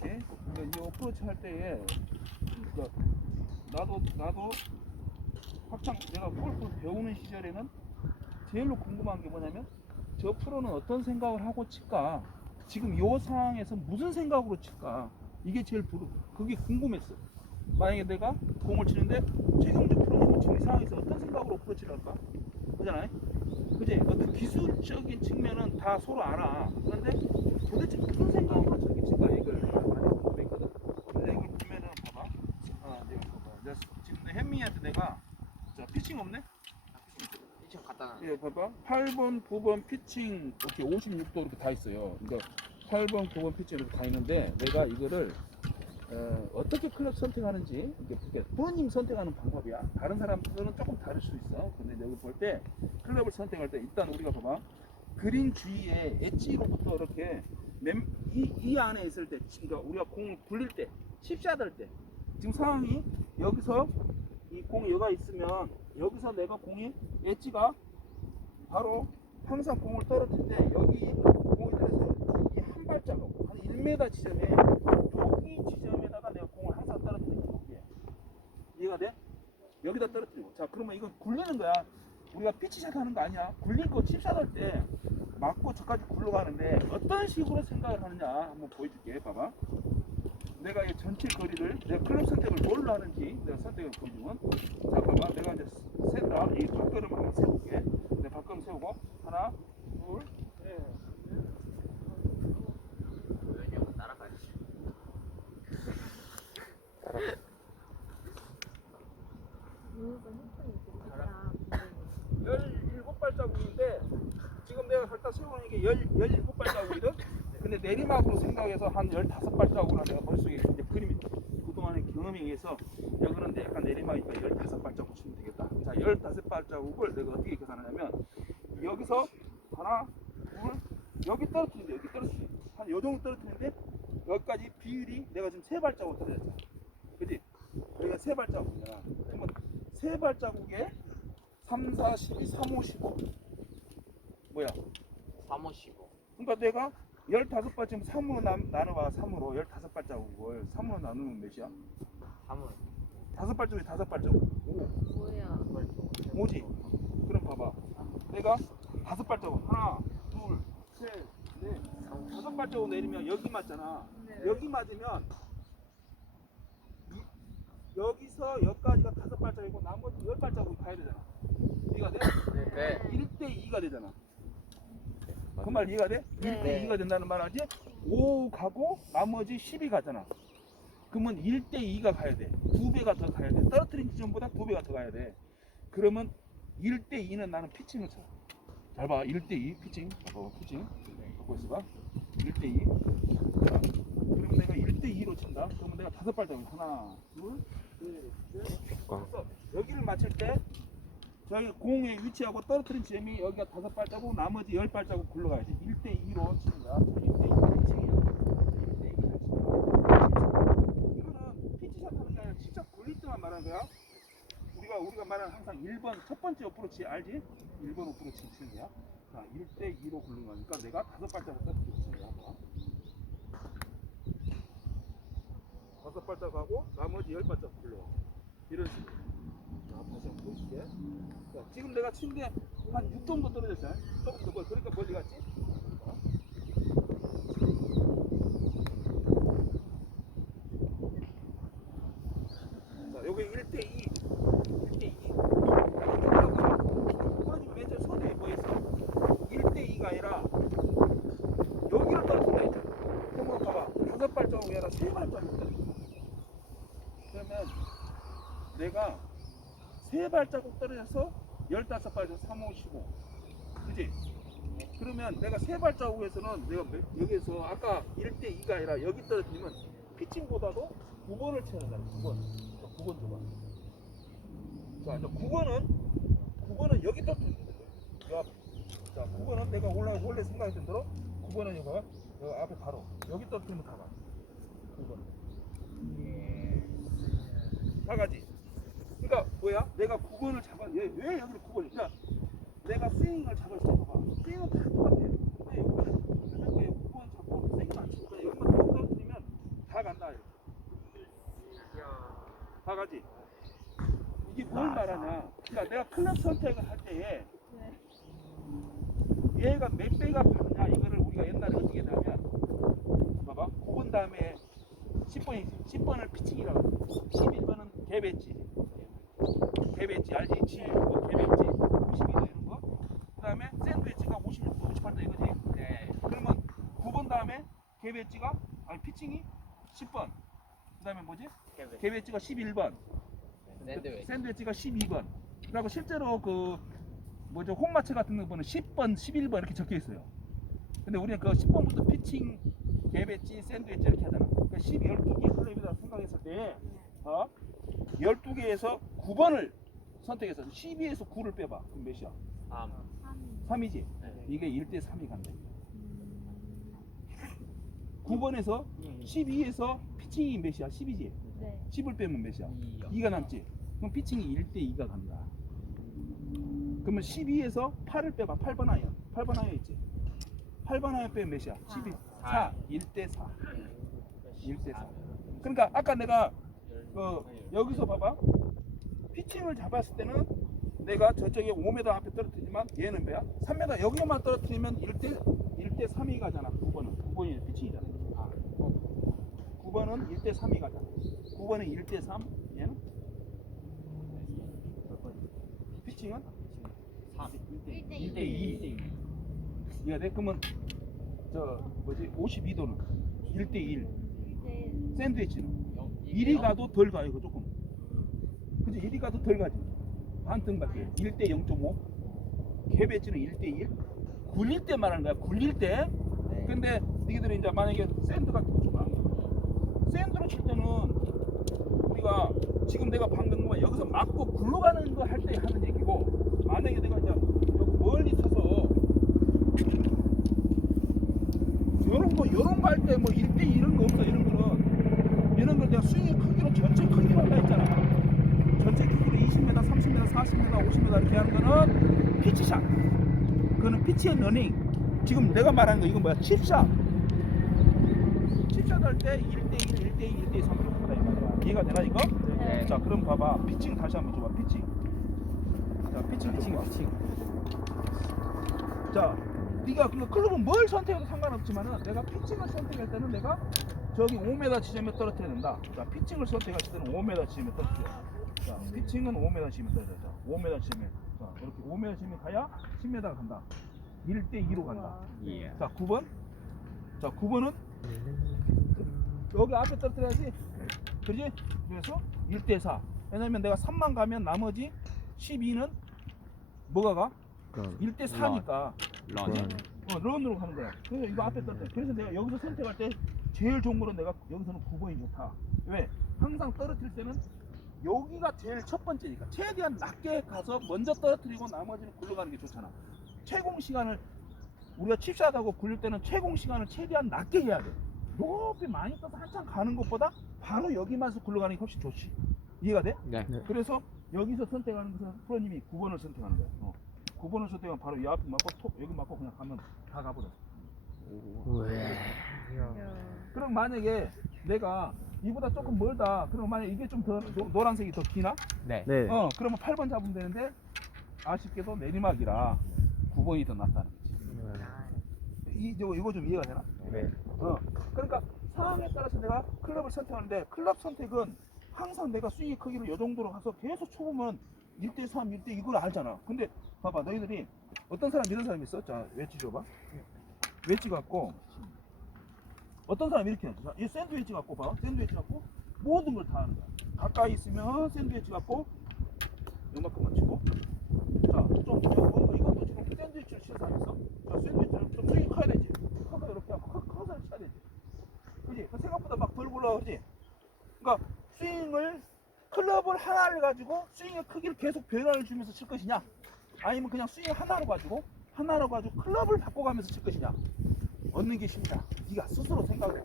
그렇지. 그러니까 이 어프로치 할 때에 그러니까 나도 학창 내가 골프를 배우는 시절에는 제일로 궁금한 게 뭐냐면 저 프로는 어떤 생각을 하고 칠까? 지금 이 상황에서 무슨 생각으로 칠까? 이게 제일 그게 궁금했어. 만약에 내가 공을 치는데 최경주 프로님은 지금 이 상황에서 어떤 생각으로 어프로치를 할까? 그잖아요? 그지? 어떤 기술적인 측면은 다 서로 알아. 그런데 도대체 무슨 생각으로 저렇게 칠까? 이걸 내가 많이 궁금했거든. 근데 이걸 보면은 봐봐. 내가 봐봐. 내가 지금 현미한테 내가 자 피칭 없네? 피칭 갖다 놔. 예, 봐봐. 8번, 9번 피칭 이렇게 56도 이렇게 다 있어요. 그러니까 8번, 9번 피칭 이렇게 다 있는데 내가 이거를 어떻게 클럽 선택하는지 이게 프로님 선택하는 방법이야. 다른 사람들은 조금 다를 수 있어. 근데 여기 볼 때 클럽을 선택할 때 일단 우리가 봐봐. 그린 주위에 엣지로부터 이렇게 이 안에 있을 때, 그러니까 우리가 공을 굴릴 때, 칩샷 할 때, 지금 상황이 여기서 이 공이 여기가 있으면 여기서 내가 공이 엣지가 바로 항상 공을 떨어뜨릴 때 여기 공이 떨어져서 이 한 발자국 한 1m 지점에 여기 지점에다가 내가 공을 항상 떨어뜨리는 거야. 이해가 돼? 여기다 떨어뜨리고. 자, 그러면 이건 굴리는 거야. 우리가 피치샷 하는 거 아니야. 굴린 거 칩샷 할 때 맞고 저까지 굴러가는데 어떤 식으로 생각을 하느냐 한번 보여줄게. 봐봐. 내가 이 전체 거리를 내가 클럽 선택을 뭘로 하는지 내가 선택을 보여주면, 자 봐봐. 내가 이제 센다 이 발걸음을 한번 세울게. 내 발걸음 세우고 하나 둘 도현이 형은 따라가야지. 17발자국인데 지금 내가 갖다 세우는 이게 17발자국이거든. 근데 내리막으로 생각해서 한 15발자국으로 내가 머릿속에 이제 그림이 그동안의 경험에 의해서 여기는 약간 내리막이니까 15발자국 치면 되겠다. 자, 15발자국을 내가 어떻게 계산하냐면 여기서 하나 둘 여기 떨어뜨리는데 여기 떨어뜨리 한 요 정도 떨어뜨리는데 여기까지 비율이 내가 지금 3발자국 떨어졌잖아. 그지? 여기가 3발자국이잖아. 그러면 3발자국에 3, 4, 12, 3, 5, 15 뭐야? 3, 5, 15. 그러니까 내가 15발 지금 3으로 나눠봐. 3으로 15발자국을 3으로 나누면 몇이야? 3은 5발자국에 5발자국 뭐야? 뭐지? 그럼 봐봐. 내가 5발자국 하나 둘셋넷 5발자국 내리면 여기 맞잖아. 네. 여기 맞으면 여기서 여기까지가 5발자국이고 나머지 10발자국이 가야 되잖아. 이해가 돼? 네. 1대2가 되잖아. 그 말 이해가 돼? 네. 1대2가 된다는 말 하지? 5 가고 나머지 10이 가잖아. 그러면 1대2가 가야 돼. 2배가 더 가야 돼. 떨어뜨린 지점보다 2배가 더 가야 돼. 그러면 1대2는 나는 피칭을 쳐. 잘 봐. 1대2 피칭. 봐봐. 피칭. 갖고 있어봐. 1대2. 자, 그러면 내가 1대2로 친다. 그러면 내가 5발자국. 하나, 둘, 셋, 넷. 그래서 여기를 맞출 때 저희 공의 위치하고 떨어뜨린 지점이 여기가 5발자국, 나머지 10발자국 굴러가야지. 1대2로 치는 거야. 1대2 피칭이야. 1대2로 치는 이거는 피치샷 하는 게 아니라 진짜 굴릴 때만 말하는 거야. 우리가 말하는 항상 1번 첫 번째 어프로치 알지? 1번 어프로치 치는 거야. 자, 1대2로 굴린 거니까 내가 5발자국 떨어뜨리고 치는 거야. 5발자국 하고 나머지 10발자국 굴러. 이런 식으로. 자, 다시 한번 보여줄게. 자, 지금 내가 친 게 한 6 정도 떨어졌잖아. 조금 더 그러니까 멀리 갔지? 자, 여기 1대2. 1대2. 그러니까 맨 처음 선에 뭐 했어? 1대2가 아니라 여기를 떨어뜨려 했잖아. 그러면 봐봐. 5발자국이 아니라 3발자국 떨어져. 그러면 내가 3발자국 떨어져서 15발자국 3, 5, 15 그치? 그러면 내가 3발자국에서는 내가 여기에서 아까 1대2가 아니라 여기 떨어지면 피칭보다도 9번을 쳐야 된다. 9번. 9번 줘봐. 자, 이제 9번은 여기 떨어뜨리는 거야. 자, 9번은 내가 원래 생각했던 대로 9번은 이거 여기 앞에 바로 여기 떨어뜨리면 다 가. 9번. 다 가지. 그러니까 뭐야? 내가 9번을 잡아. 왜 여기를 9번을? 그러니까 내가 스윙을 잡을 수 있어. 스윙은 다 똑같아. 근데 여기는 9번 잡고 스윙을 안 치고 여기만 더 떨어뜨리면 다 뭘 말하냐. 그러니까 내가 클럽 선택을 할 때에 네. 얘가 몇 배가 다르냐 이거를 우리가 옛날에 어떻게 했냐면 봐봐 9번 다음에 10번이지 10번을 피칭이라고 하지 11번은 개배지 알지? 지 개배지 52도 이런 거. 그 다음에 샌드위치가 56도 58도 이거지. 네. 그러면 9번 다음에 개배지가 아니 피칭이 10번. 그 다음에 뭐지? 개배지가 11번. 샌드위치. 샌드위치가 12번. 그리고 실제로 그 뭐죠 홈마치 같은 거 보면 10번, 11번 이렇게 적혀 있어요. 근데 우리는 그 10번부터 피칭, 개배지, 샌드위치 이렇게 하잖아. 그러니까 12개 클럽이라고 생각했을 때 12개에서 9번을 선택해서 12에서 9를 빼봐. 그럼 몇이야? 3. 3이지? 네. 이게 1대 3이 간다. 9번에서 12에서 피칭이 몇이야? 10이지? 네. 10을 빼면 몇이야? 2요. 2가 남지? 그럼 피칭이 1대 2가 간다. 그러면 12에서 8을 빼봐. 8번 아이야. 8번 아이야 있지? 8번 아이야 빼면 몇이야? 12. 4. 1대 4. 1대 4. 그러니까 아까 내가 여기서 봐봐. 피칭을 잡았을 때는 내가 저쪽에 5m 앞에 떨어뜨리지만 얘는 뭐야? 3m 여기만 떨어뜨리면 1대 3이 가잖아. 9번이 피칭이잖아. 9번은 1대 3이 가잖아. 9번은 1대 3. 얘는 피칭은 3. 1대 2. 이해가 돼? 그러면 저 뭐지? 52도는 1대 1. 샌드위치는 1이 가도 덜 가요. 이거 조금. 그치? 1이 가도 덜 가지. 반등밖에 1대 0.5. 개배지는 1대 1. 굴릴 때 말하는 거야. 굴릴 때. 근데 너희들이 이제 만약에 샌드 같은 거 줘봐. 샌드로 칠 때는 우리가 지금 내가 방금 거 여기서 맞고 굴러가는 거 할 때 하는 얘기고, 만약에 내가 이제 여기 멀리 서서 요런 거 할 때 뭐 1대 2 이런 거 없어. 이런 걸 내가 스윙의 크기로 전체 크기로 한다 했잖아. 전체 크기로 20m, 30m, 40m, 50m 이렇게 하는 거는 피치샷. 그거는 피치 앤 러닝. 지금 내가 말하는 거 이건 뭐야? 칩샷. 칩샷 할 때 1대 1, 1대 2, 1대 3 이렇게 한다 이 말이야. 이해가 되나 이거? 네. 자, 그럼 봐봐. 피칭 다시 한번 줘봐. 피칭. 자, 피칭 좀 봐. 자, 네가 그 클럽은 뭘 선택해도 상관없지만은 내가 피칭을 선택할 때는 내가 저기 5m 지점에 떨어뜨려야 된다. 자, 피칭을 선택하실 때는 5m 지점에 떨어뜨려. 자, 피칭은 5m 지점에 떨어져. 자, 5m 지점에. 자, 이렇게 5m 지점에 가야 10m가 간다. 1대 2로 간다. 예. 자, 9번. 자, 9번은 여기 앞에 떨어뜨려야지. 그지? 그래서 1대 4. 왜냐면 내가 3만 가면 나머지 12는 뭐가 가? 1대 4니까. 런으로 가는 거야. 그래서 이거 앞에 떨어뜨려. 그래서 내가 여기서 선택할 때 제일 좋은 거는 내가 여기서는 9번이 좋다. 왜? 항상 떨어뜨릴 때는 여기가 제일 첫 번째니까. 최대한 낮게 가서 먼저 떨어뜨리고 나머지는 굴러가는 게 좋잖아. 채공 시간을 우리가 칩샷하고 굴릴 때는 채공 시간을 최대한 낮게 해야 돼. 높이 많이 떠서 한참 가는 것보다 바로 여기만서 굴러가는 게 훨씬 좋지. 이해가 돼? 네. 그래서 여기서 선택하는 것은 프로님이 9번을 선택하는 거야. 9번을 선택하면 바로 이 앞에 맞고 여기 맞고 그냥 가면 다 가버려. 그럼 만약에 내가 이보다 조금 멀다. 그럼 만약에 이게 좀 더 노란색이 더 기나? 네. 그러면 8번 잡으면 되는데 아쉽게도 내리막이라 9번이 더 낫다는 거지. 이거 좀 이해가 되나? 네. 그러니까 상황에 따라서 내가 클럽을 선택하는데 클럽 선택은 항상 내가 스윙의 크기를 이 정도로 가서 계속 쳐보면 1대 3, 1대 2 이걸 알잖아. 근데 봐봐 너희들이 어떤 사람 이런 사람이 있어? 자 웨지 줘봐. 웨지 갖고 어떤 사람이 이렇게 하지? 자, 이 샌드위치 갖고 봐. 샌드위치 갖고 모든 걸 다 하는 거야. 가까이 있으면 샌드위치 갖고 요만큼만 치고 자좀 이것도 지금 샌드위치를 치는 사람이 있어? 자 샌드위치는 좀 스윙이 커야 되지. 커서 이렇게 하고 커서 쳐야 되지. 그지? 생각보다 막 덜 굴러가지. 그러니까 스윙을 클럽을 하나를 가지고 스윙의 크기를 계속 변화를 주면서 칠 것이냐, 아니면 그냥 스윙 하나로 가지고 클럽을 바꿔가면서 칠 것이냐. 얻는 게 쉽다. 네가 스스로 생각해.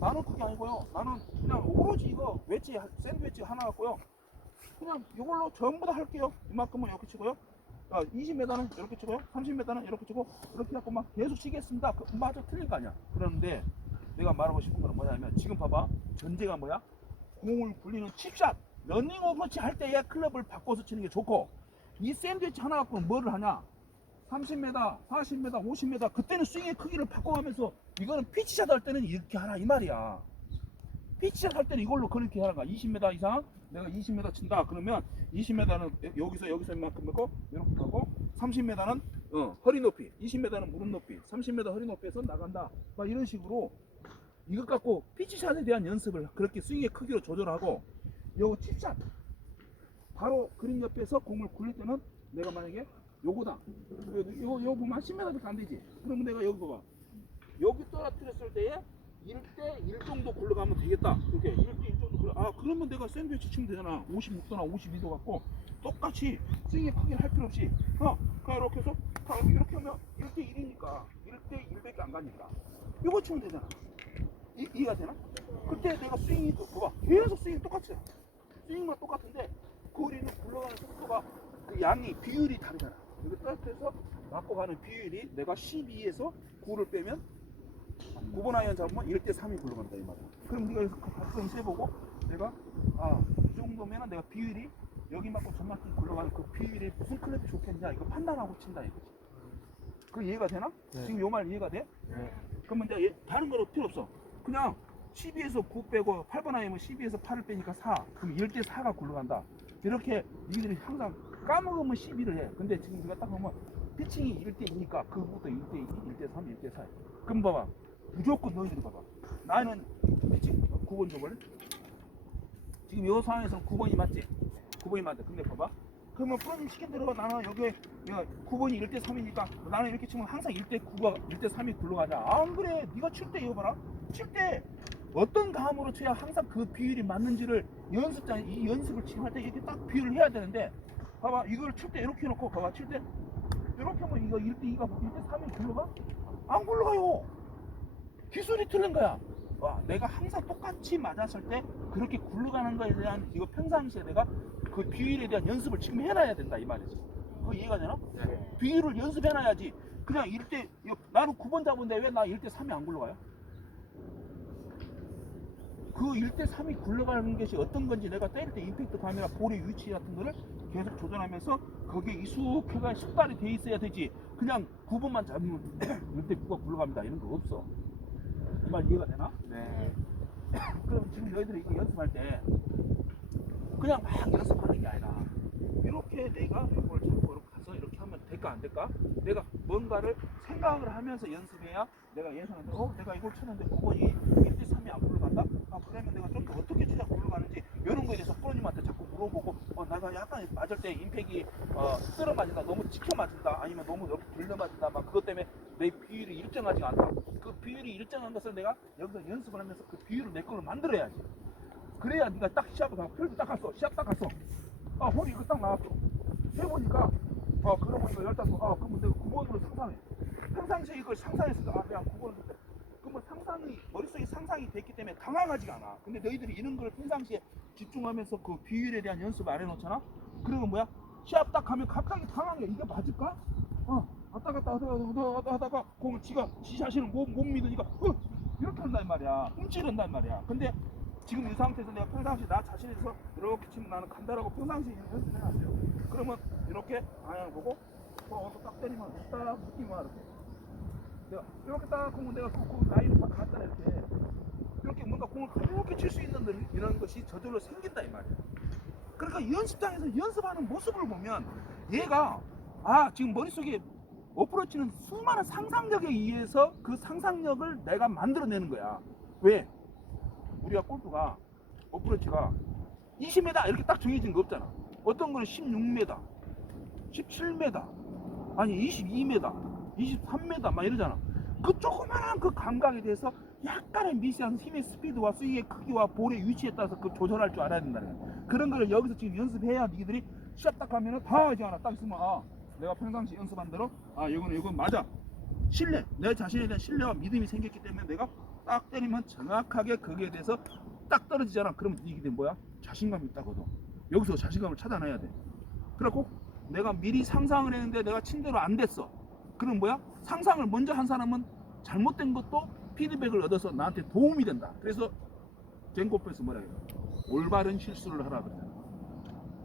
나는 그게 아니고요. 나는 그냥 오로지 이거 웨지 샌드위치 하나 갖고요. 그냥 이걸로 전부 다 할게요. 이만큼은 이렇게 치고요. 20m는 이렇게 치고요. 30m는 이렇게 치고 이렇게 갖고 막 계속 치겠습니다. 맞아, 틀린 거 아니야. 그런데 내가 말하고 싶은 거는 뭐냐면 지금 봐봐. 전제가 뭐야? 공을 굴리는 칩샷. 러닝 어프로치 할 때에 클럽을 바꿔서 치는 게 좋고, 이 샌드위치 하나 갖고는 뭐를 하냐? 30m, 40m, 50m 그때는 스윙의 크기를 바꿔가면서 이거는 피치샷 할 때는 이렇게 하라 이 말이야. 피치샷 할 때는 이걸로 그렇게 하는 거야. 20m 이상 내가 20m 친다 그러면 20m는 여기서 이만큼 넣고 이렇게 하고 30m는 허리 높이, 20m는 무릎 높이, 30m 허리 높이에서 나간다 막 이런 식으로 이것 갖고 피치샷에 대한 연습을 그렇게 스윙의 크기로 조절하고, 요거 칩샷 바로 그린 옆에서 공을 굴릴 때는 내가 만약에 요거다. 요거 보면 한 10m밖에 안 되지. 그러면 내가 여기 봐봐. 여기 떨어뜨렸을 때에 1대 1 정도 굴러가면 되겠다. 이렇게 1대 1 정도 굴러. 아, 그러면 내가 샌드위치 치면 되잖아. 56도나 52도 갖고 똑같이 스윙의 크기를 할 필요 없이. 그냥 이렇게 해서 이렇게 하면 1대 1이니까 1대 1밖에 안 가니까. 이거 치면 되잖아. 이해가 되나? 그때 내가 스윙이 봐봐. 계속 스윙이 똑같아. 스윙만 똑같은데 거리는 굴러가는 속도가 그 양이 비율이 다르잖아. 이거 떨어뜨려서 맞고 가는 비율이 내가 12에서 9를 빼면 9번 아이언 잡으면 1대 3이 굴러간다 이 말이야. 그럼 네가 여기서 각성 세보고 내가 이 정도면은 내가 비율이 여기 맞고 전 맞고 굴러가는 그 비율이 무슨 클럽이 좋겠냐 이거 판단하고 친다 이거지. 그 이해가 되나? 네. 지금 요 말 이해가 돼? 네. 그러면 이제 다른 거 필요 없어. 그냥 12에서 9 빼고 8번 아이면 12에서 8을 빼니까 4. 그럼 1대 4가 굴러간다. 이렇게 니들이 항상 까먹으면 12를 해. 근데 지금 우리가 딱 보면 피칭이 1대 2니까 그거부터 1대 2, 1대 3, 1대 4. 그럼 봐봐. 무조건 너희들이 봐봐. 나는 피칭 9번 줘볼래? 지금 이 상황에서는 9번이 맞지? 9번이 맞다. 근데 봐봐. 그러면 프로님 시킨 대로 나는 여기 9번이 1대 3이니까 나는 이렇게 치면 항상 1대 9가 1대 3이 굴러가자. 안 그래. 네가 칠 때 이거 봐라. 칠 때 어떤 감으로 쳐야 항상 그 비율이 맞는지를 연습장 이 연습을 지금 할 때 이렇게 딱 비율을 해야 되는데, 봐봐. 이걸 칠 때 이렇게 해놓고 봐봐. 칠 때 이렇게 하면 이거 1대 2가 1대 3이 굴러가? 안 굴러가요. 기술이 틀린 거야. 와, 내가 항상 똑같이 맞았을 때 그렇게 굴러가는 거에 대한 이거 평상시에 내가 그 비율에 대한 연습을 지금 해놔야 된다 이 말이지. 그거 이해가 되나? 네. 비율을 연습해놔야지. 그냥 1대 나는 9번 잡은데 왜 나 1대 3이 안 굴러가요? 그 1대 3이 굴러가는 것이 어떤 건지 내가 때릴 때 임팩트 감이나 볼의 위치 같은 거를 계속 조절하면서 거기에 익숙해가 숙달이 돼 있어야 되지. 그냥 9번만 잡으면 1대 9가 굴러갑니다 이런 거 없어. 이 말 이해가 되나? 네. 그럼 지금 너희들이 이거 연습할 때 그냥 막 연습하는 게 아니라 이렇게 내가 이걸 잡고 가서 이렇게 하면 될까 안 될까? 내가 뭔가를 생각을 하면서 연습해야 내가 예상한테 내가 이걸 쳤는데 9번이 1대 3이 안 굴러간다? 그러면 내가 좀 더 어떻게 쳐야 굴러가는지 이런 거에 대해서 프로님한테 자꾸 물어보고 내가 약간 맞을 때 임팩이 쓸어 맞는다, 너무 지켜 맞는다, 아니면 너무 이렇게 들려 맞는다, 막 그것 때문에 내 비율이 일정하지 않다. 그 비율이 일정한 것을 내가 여기서 연습을 하면서 그 비율을 내 걸로 만들어야지. 그래야 네가 딱 시합을 가. 필드 딱 갔어. 시합 딱 갔어. 홀이 이거 딱 나왔어. 해보니까 그러면 이거 15. 그러면 내가 9번으로 상상해. 평상시에 이걸 상상했을 때 내가 9번을 했대. 그러면 상상이 머릿속에 상상이 됐기 때문에 당황하지가 않아. 근데 너희들이 이런 걸 평상시에 집중하면서 그 비율에 대한 연습을 안 해놓잖아. 그러면 뭐야? 시합 딱 가면 갑자기 당황해. 이게 맞을까? 왔다 갔다 하다가 공을 지 자신을 못 믿으니까 이렇게 한단 말이야. 훔치른단 말이야. 근데 지금 이 상태에서 내가 평상시 나 자신에서 이렇게 치면 나는 간다라고 평상시에 연습해놨어요. 그러면 이렇게 방향을 보고 딱 때리면 딱 느끼면 이렇게 내가 이렇게 딱 공을 내가 그 라인을 딱 갔다 이렇게 뭔가 공을 가볍게 칠 수 있는 이런 것이 저절로 생긴다 이 말이야. 그러니까 연습장에서 연습하는 모습을 보면 얘가 지금 머릿속에 어프로치는 수많은 상상력에 의해서 그 상상력을 내가 만들어내는 거야. 왜? 우리가 골프가 어프로치가 20m 이렇게 딱 정해진 거 없잖아. 어떤 거는 16m, 17m, 아니 22m, 23m 막 이러잖아. 그 조그만한 그 감각에 대해서 약간의 미세한 힘의 스피드와 스윙의 크기와 볼의 위치에 따라서 그 조절할 줄 알아야 된다는 거야. 그런 거를 여기서 지금 연습해야 니들이 시합 딱 가면은 다 하지 않아. 딱 있으면 내가 평상시 연습한 대로 이건 맞아. 신뢰, 내 자신에 대한 신뢰와 믿음이 생겼기 때문에 내가 딱 때리면 정확하게 거기에 대해서 딱 떨어지잖아. 그럼 이게 뭐야? 자신감이 있다거든. 여기서 자신감을 찾아내야 돼. 그래갖고 내가 미리 상상을 했는데 내가 친 대로 안 됐어. 그럼 뭐야? 상상을 먼저 한 사람은 잘못된 것도 피드백을 얻어서 나한테 도움이 된다. 그래서 젠 골프에서 뭐라 그래? 올바른 실수를 하라 그러잖아.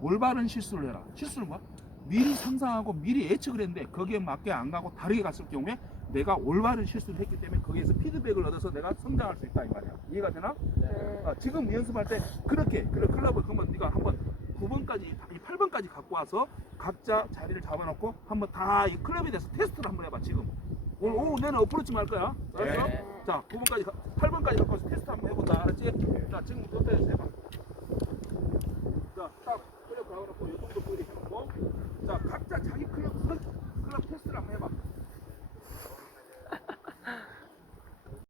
올바른 실수를 해라. 실수는 뭐야? 미리 상상하고 미리 예측을 했는데 거기에 맞게 안 가고 다르게 갔을 경우에 내가 올바른 실수를 했기 때문에 거기에서 피드백을 얻어서 내가 성장할 수 있다 이 말이야. 이해가 되나? 지금 연습할 때 그렇게 클럽을 그러면 네가 한번 9번까지 8번까지 갖고 와서 각자 자리를 잡아놓고 한번 다 이 클럽에 대해서 테스트를 한번 해봐. 지금 오늘 내는 어프로치 할 거야. 알았어? 네. 자 9번까지 8번까지 갖고 와서 테스트 한번 해본다. 알았지? 자 지금부터 테스트 해봐. 자딱 클럽 가놓고 이 정도 거리 해놓고 자 각자 자기 클럽 테스트를 한번 해봐.